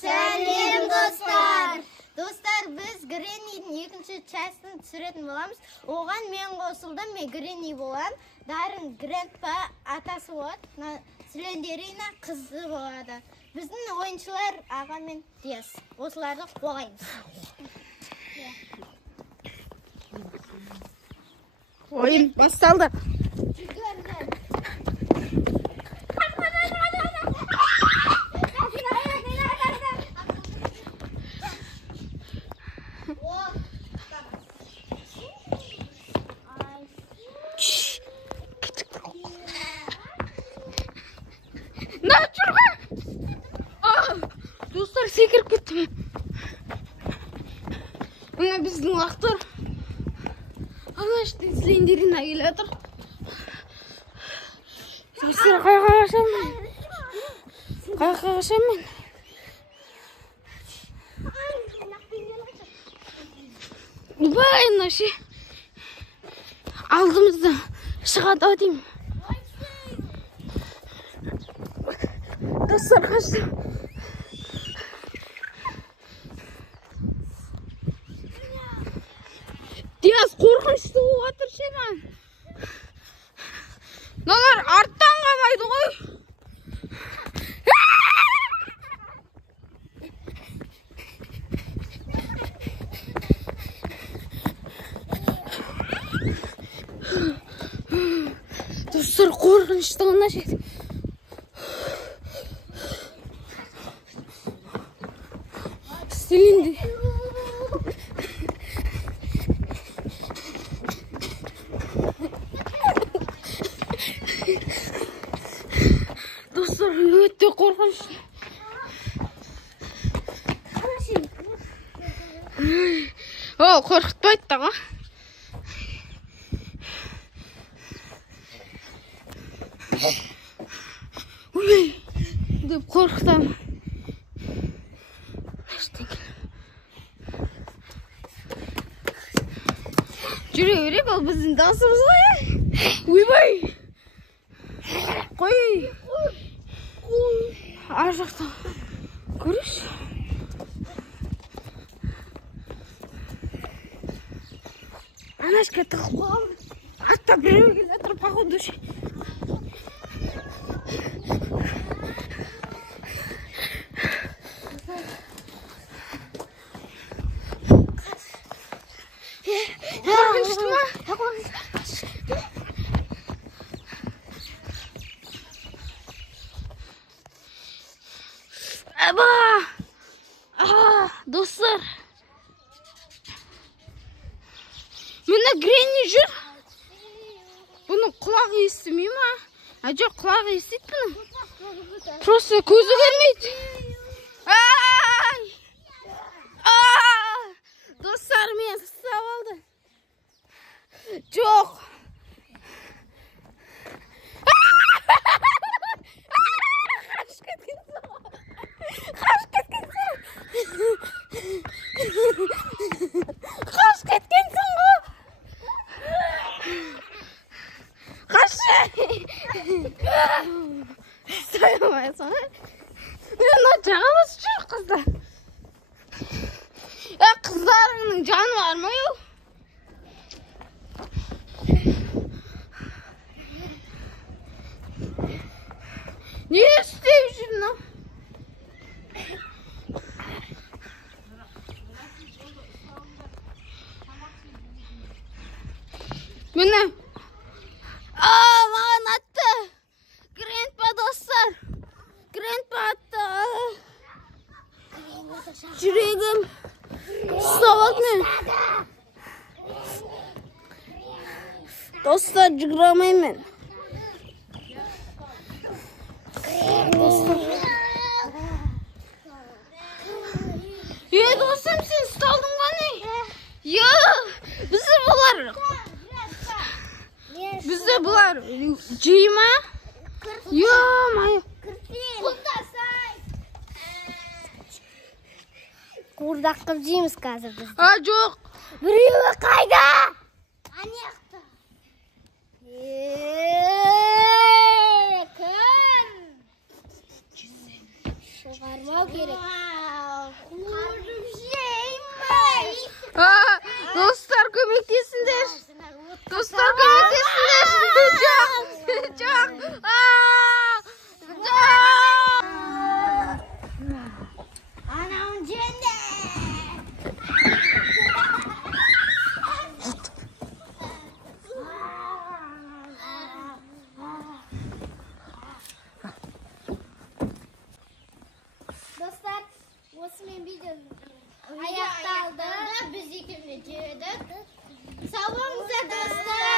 Сәлем достар! Достар, біз Греннидің екінші частын түсіретін боламыз. Оған мен қосылдым, мен Гренни болам. Дарын Грандпа атасы болады. Сілендерина қызы болады. Біздің ойыншылар аға мен Диас. Осыларды қоғаймыз. Oyun басталды. Dostlar секіріп кетті. Мына біздің лақтар. Алаштың сілендерін әкеле жатыр. Достар, қайға қашамын? Қайға қашамын? Бай, наши. Алдымызда шығады деймін. Достар, қаштым. Диас қорқынышты оғатыр шеман. Налар арттан қамайды ғой. Достар, қорқыныштығына жет. Сілінді. Достар, өте қорқынышты. О, қорқытпайды да ға. Ой, деп қорқытам. Жүре берек, ол біздің дауысымыз ғой. Ойбай. Қой. Ар жақта. Көріш. Анашка тығып қоғам. Атта біреу келе жатыр, походу ше. Қорқынышты ма? Аба! Достар! Мені Гренни жүр. Бұның құлағы естімей ма? Жоқ, құлағы естейді бұның. Просто көзі көрмейді. Достар, мен ұстап алды. Жоқ. Қаш кеткенсің ғой. Қашы. Сайламайсың. Мен жағалас жүр қыздар. Қыздарыңның жаны бар ма ел? Не істеп жүрін ау? Мені маған атты. Грандпа, достар. Грандпа атты. Жүрегім ұстап алды мен. Достар, жүгіре алмаймын. Достым, сен ұсталдың ба не? Бізді бұлар. Бізді бұлар жей ма? Майы. Қуырдақ қып жейміз қазір біз. Жоқ. Біреуі қайда? Анияқта. Кім? Шығармау керек. көмектесіңдер. Достар, көмектесіңдер. Жоқ. Anam cennet. Dostlar, osmen videom ayakta aldı. Biz ikimiz yedik. Sağ olun dostlar.